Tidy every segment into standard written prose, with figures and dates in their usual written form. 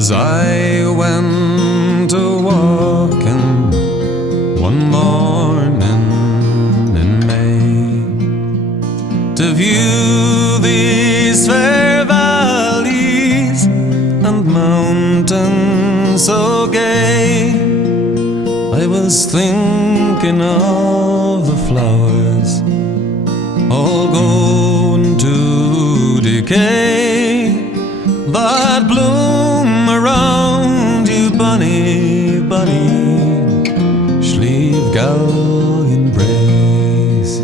As I went a-walking one morning in May, to view these fair valleys and mountains so gay, I was thinking of the flowers all going to decay that bloom around you, Bonnie, Bonnie, Slieve Gallion Braes.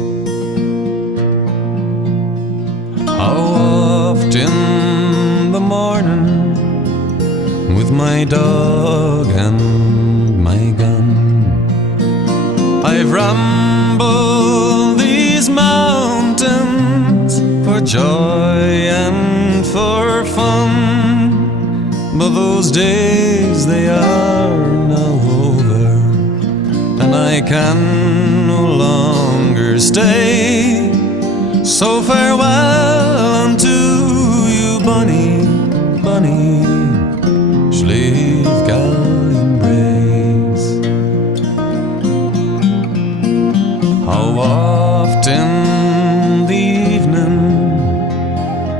How oft in the morning, with my dog and my gun, I've rambled these mountains for joy and for fun. But those days, they are now over, and I can no longer stay. So farewell unto you, Bonnie, Bonnie, Slieve Gallion Braes. How oft in the evening,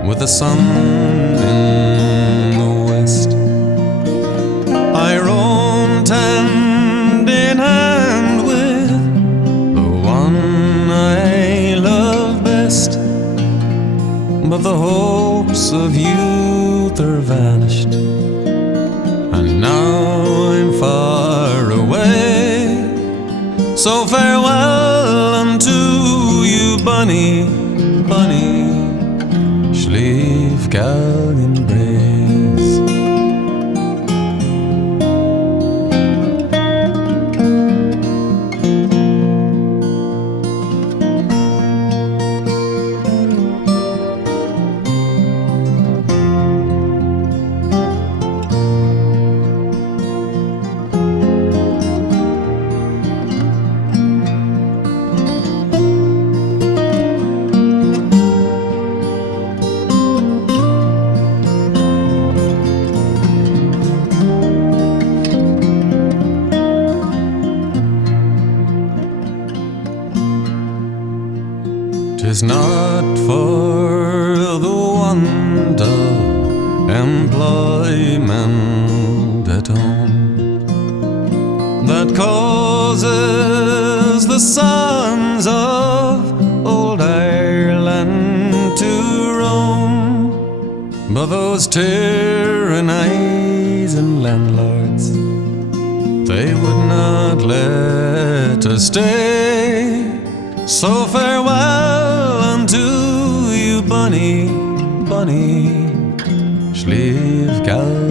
with the sun in the west, I roamed hand in hand with the one I love best. But the hopes of youth are vanished, and now I'm far away. So farewell unto you, Bonnie, Bonnie, Slieve Gallion Braes. Tis not for the want of employment at home that causes the sons of old Ireland to roam, but those tyrannizing landlords, they would not let us stay. So farewell unto you, Bonnie, Bonnie, Slieve Gallion